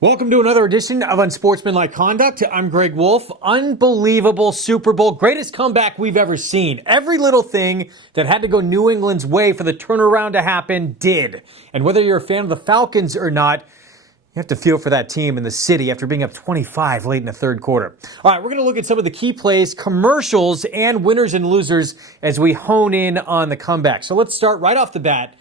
Welcome to another edition of Unsportsmanlike Conduct. I'm Greg Wolf. Unbelievable Super Bowl. Greatest comeback we've ever seen. Every little thing that had to go New England's way for the turnaround to happen did. And whether you're a fan of the Falcons or not, you have to feel for that team in the city after being up 25 late in the third quarter. All right, we're going to look at some of the key plays, commercials, and winners and losers as we hone in on the comeback. So let's start right off the bat.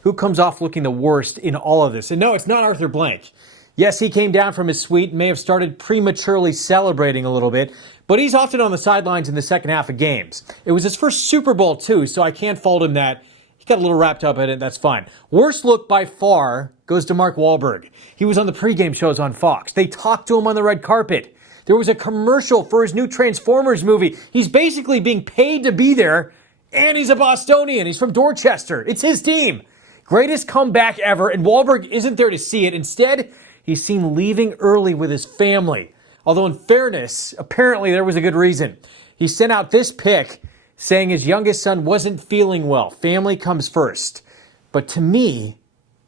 Who comes off looking the worst in all of this? And no, it's not Arthur Blank. Yes, he came down from his suite, may have started prematurely celebrating a little bit, but he's often on the sidelines in the second half of games. It was his first Super Bowl, too, so I can't fault him that. He got a little wrapped up in it, that's fine. Worst look by far goes to Mark Wahlberg. He was on the pregame shows on Fox. They talked to him on the red carpet. There was a commercial for his new Transformers movie. He's basically being paid to be there, and he's a Bostonian. He's from Dorchester. It's his team. Greatest comeback ever, and Wahlberg isn't there to see it. Instead, he's seen leaving early with his family. Although in fairness, apparently there was a good reason. He sent out this pic saying his youngest son wasn't feeling well. Family comes first. But to me,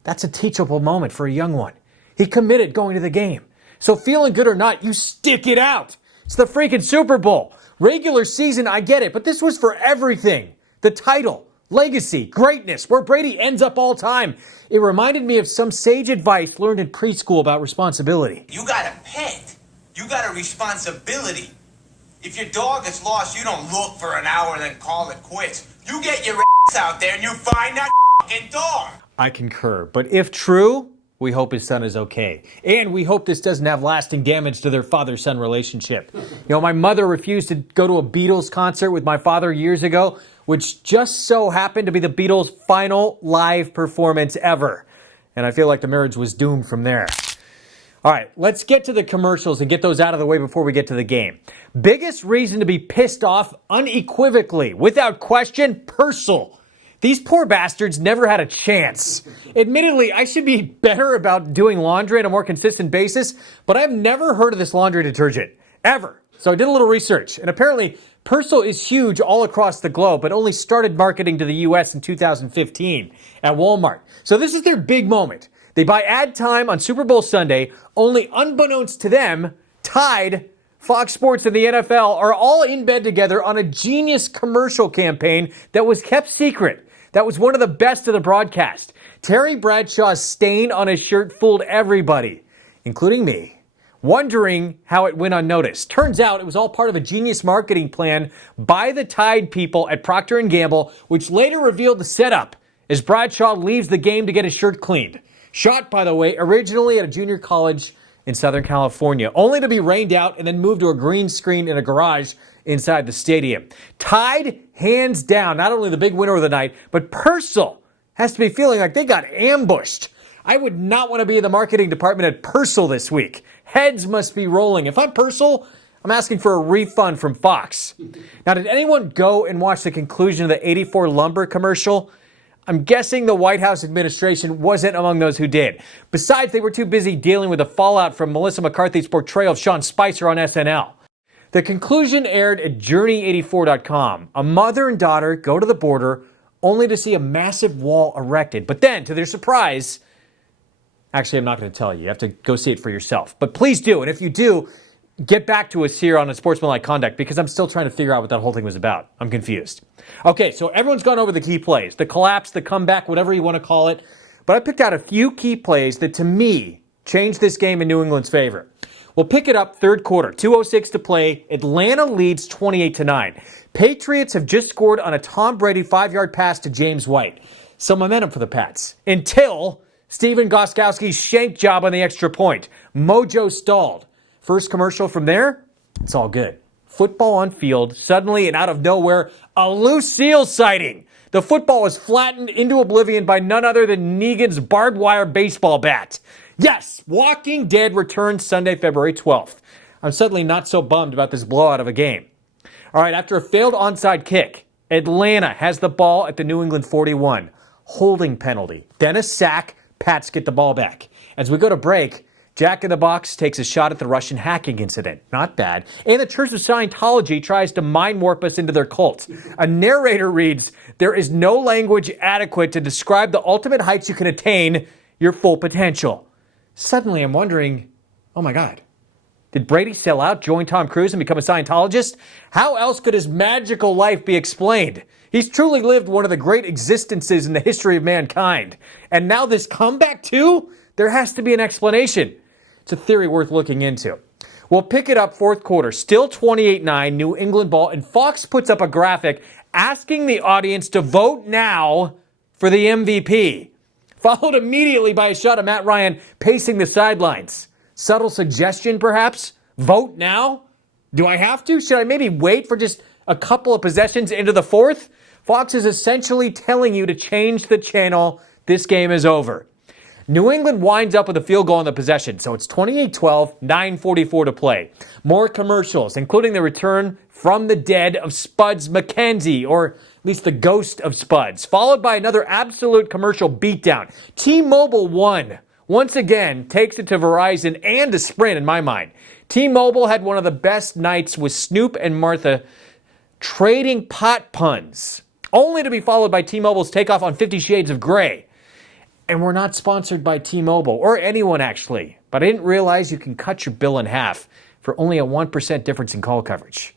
that's a teachable moment for a young one. He committed going to the game. So feeling good or not, you stick it out. It's the freaking Super Bowl. Regular season, I get it, but this was for everything. The title, legacy, greatness, where Brady ends up all time. It reminded me of some sage advice learned in preschool about responsibility. You got a pet. You got a responsibility. If your dog is lost, you don't look for an hour and then call it quits. You get your ass out there and you find that fucking dog. I concur. But if true, we hope his son is okay. And we hope this doesn't have lasting damage to their father-son relationship. My mother refused to go to a Beatles concert with my father years ago, which just so happened to be the Beatles' final live performance ever. And I feel like the marriage was doomed from there. All right, let's get to the commercials and get those out of the way before we get to the game. Biggest reason to be pissed off, unequivocally, without question, Purcell. These poor bastards never had a chance. Admittedly, I should be better about doing laundry on a more consistent basis, but I've never heard of this laundry detergent, ever. So I did a little research, and apparently Purcell is huge all across the globe, but only started marketing to the U.S. in 2015 at Walmart. So this is their big moment. They buy ad time on Super Bowl Sunday, only unbeknownst to them, Tide, Fox Sports, and the NFL are all in bed together on a genius commercial campaign that was kept secret. That was one of the best of the broadcast. Terry Bradshaw's stain on his shirt fooled everybody, including me, wondering how it went unnoticed. Turns out it was all part of a genius marketing plan by the Tide people at Procter & Gamble, which later revealed the setup as Bradshaw leaves the game to get his shirt cleaned. Shot, by the way, originally at a junior college in Southern California, only to be rained out and then moved to a green screen in a garage inside the stadium. Tide, hands down, not only the big winner of the night, but Purcell has to be feeling like they got ambushed. I would not want to be in the marketing department at Purcell this week. Heads must be rolling. If I'm Purcell, I'm asking for a refund from Fox. Now, did anyone go and watch the conclusion of the 84 Lumber commercial? I'm guessing the White House administration wasn't among those who did. Besides, they were too busy dealing with the fallout from Melissa McCarthy's portrayal of Sean Spicer on SNL. The conclusion aired at Journey84.com. A mother and daughter go to the border only to see a massive wall erected. But then, to their surprise, actually, I'm not going to tell you. You have to go see it for yourself. But please do. And if you do, get back to us here on Unsportsmanlike Conduct because I'm still trying to figure out what that whole thing was about. I'm confused. Okay, so everyone's gone over the key plays, the collapse, the comeback, whatever you want to call it. But I picked out a few key plays that, to me, changed this game in New England's favor. We'll pick it up third quarter, 2:06 to play. Atlanta leads 28-9. Patriots have just scored on a Tom Brady 5-yard pass to James White. Some momentum for the Pats. Until Steven Gostkowski's shank job on the extra point. Mojo stalled. First commercial from there, it's all good. Football on field, suddenly and out of nowhere, a Lucille sighting. The football was flattened into oblivion by none other than Negan's barbed wire baseball bat. Yes, Walking Dead returns Sunday, February 12th. I'm suddenly not so bummed about this blowout of a game. All right, after a failed onside kick, Atlanta has the ball at the New England 41. Holding penalty. Then a sack. Pats get the ball back. As we go to break, Jack in the Box takes a shot at the Russian hacking incident. Not bad. And the Church of Scientology tries to mind warp us into their cult. A narrator reads, "There is no language adequate to describe the ultimate heights you can attain, your full potential." Suddenly I'm wondering, oh my God, did Brady sell out, join Tom Cruise, and become a Scientologist? How else could his magical life be explained? He's truly lived one of the great existences in the history of mankind. And now this comeback too? There has to be an explanation. It's a theory worth looking into. We'll pick it up fourth quarter. Still 28-9, New England ball, and Fox puts up a graphic asking the audience to vote now for the MVP. Followed immediately by a shot of Matt Ryan pacing the sidelines. Subtle suggestion, perhaps? Vote now? Do I have to? Should I maybe wait for just a couple of possessions into the fourth? Fox is essentially telling you to change the channel. This game is over. New England winds up with a field goal on the possession, so it's 28-12, 9:44 to play. More commercials, including the return from the dead of Spuds McKenzie, or at least the ghost of Spuds, followed by another absolute commercial beatdown. T-Mobile won. Once again, takes it to Verizon and to Sprint in my mind. T-Mobile had one of the best nights with Snoop and Martha trading pot puns, only to be followed by T-Mobile's takeoff on 50 Shades of Grey. And we're not sponsored by T-Mobile, or anyone actually, but I didn't realize you can cut your bill in half for only a 1% difference in call coverage.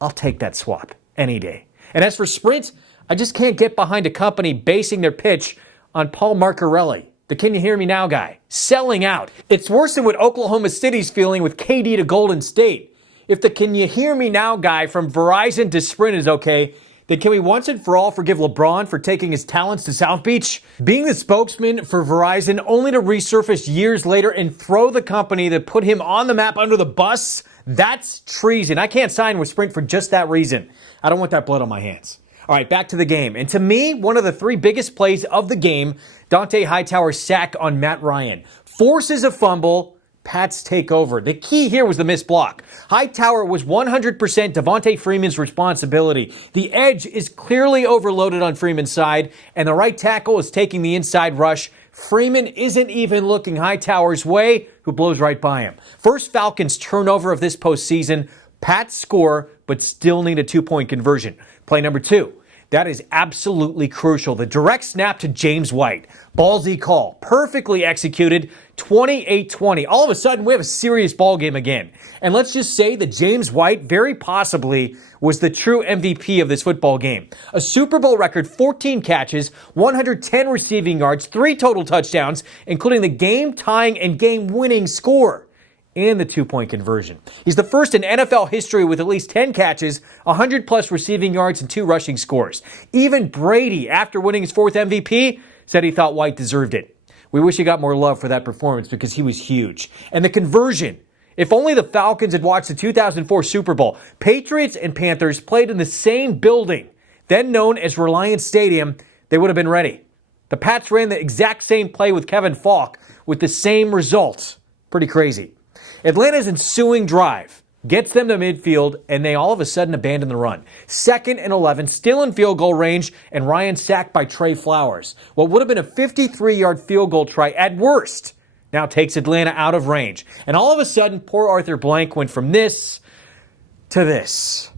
I'll take that swap any day. And as for Sprint, I just can't get behind a company basing their pitch on Paul Marcarelli, the Can You Hear Me Now guy, selling out. It's worse than what Oklahoma City's feeling with KD to Golden State. If the Can You Hear Me Now guy from Verizon to Sprint is okay, then can we once and for all forgive LeBron for taking his talents to South Beach? Being the spokesman for Verizon only to resurface years later and throw the company that put him on the map under the bus? That's treason. I can't sign with Sprint for just that reason. I don't want that blood on my hands. All right, back to the game. And to me, one of the three biggest plays of the game, Dante Hightower's sack on Matt Ryan. Forces a fumble. Pats take over. The key here was the missed block. Hightower was 100% Devontae Freeman's responsibility. The edge is clearly overloaded on Freeman's side, and the right tackle is taking the inside rush. Freeman isn't even looking Hightower's way, who blows right by him. First Falcons turnover of this postseason. Pats score, but still need a 2-point conversion. Play number 2. That is absolutely crucial. The direct snap to James White. Ballsy call. Perfectly executed. 28-20. All of a sudden, we have a serious ball game again. And let's just say that James White very possibly was the true MVP of this football game. A Super Bowl record 14 catches, 110 receiving yards, 3 total touchdowns, including the game-tying and game-winning score and the 2-point conversion. He's the first in NFL history with at least 10 catches, 100-plus receiving yards, and 2 rushing scores. Even Brady, after winning his 4th MVP, said he thought White deserved it. We wish he got more love for that performance because he was huge. And the conversion. If only the Falcons had watched the 2004 Super Bowl. Patriots and Panthers played in the same building, then known as Reliance Stadium, they would have been ready. The Pats ran the exact same play with Kevin Falk with the same results. Pretty crazy. Atlanta's ensuing drive gets them to midfield, and they all of a sudden abandon the run. 2nd and 11, still in field goal range, and Ryan sacked by Trey Flowers. What would have been a 53-yard field goal try at worst now takes Atlanta out of range. And all of a sudden, poor Arthur Blank went from this to this.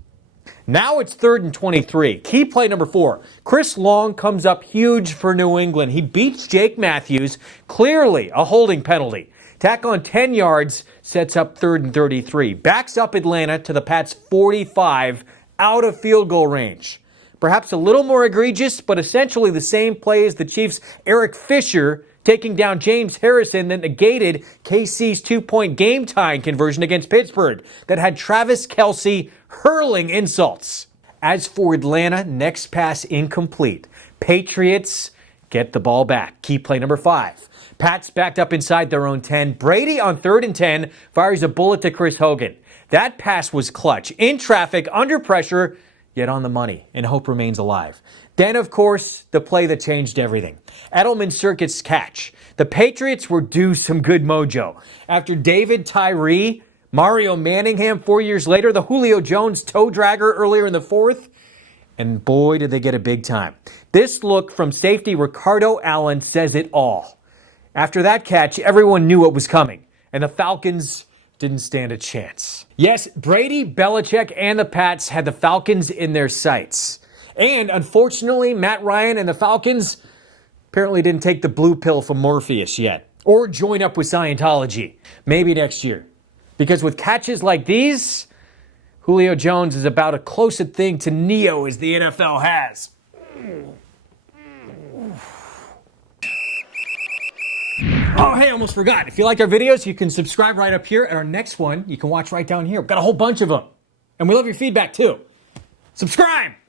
Now it's 3rd and 23. Key play number 4. Chris Long comes up huge for New England. He beats Jake Matthews, clearly a holding penalty. Tack on 10 yards, sets up 3rd and 33. Backs up Atlanta to the Pats' 45, out of field goal range. Perhaps a little more egregious, but essentially the same play as the Chiefs' Eric Fisher taking down James Harrison that negated KC's 2-point game-tying conversion against Pittsburgh that had Travis Kelce hurling insults. As for Atlanta, next pass incomplete. Patriots get the ball back. Key play number 5. Pats backed up inside their own 10. Brady on 3rd and 10 fires a bullet to Chris Hogan. That pass was clutch. In traffic, under pressure, yet on the money, and hope remains alive. Then, of course, the play that changed everything. Edelman Circuit's catch. The Patriots were due some good mojo. After David Tyree, Mario Manningham 4 years later, the Julio Jones toe dragger earlier in the 4th, and boy, did they get it big time. This look from safety Ricardo Allen says it all. After that catch, everyone knew what was coming, and the Falcons didn't stand a chance. Yes, Brady, Belichick, and the Pats had the Falcons in their sights. And unfortunately, Matt Ryan and the Falcons apparently didn't take the blue pill from Morpheus yet. Or join up with Scientology. Maybe next year. Because with catches like these, Julio Jones is about as close a thing to Neo as the NFL has. Oh, hey, I almost forgot. If you like our videos, you can subscribe right up here. And our next one, you can watch right down here. We've got a whole bunch of them. And we love your feedback, too. Subscribe!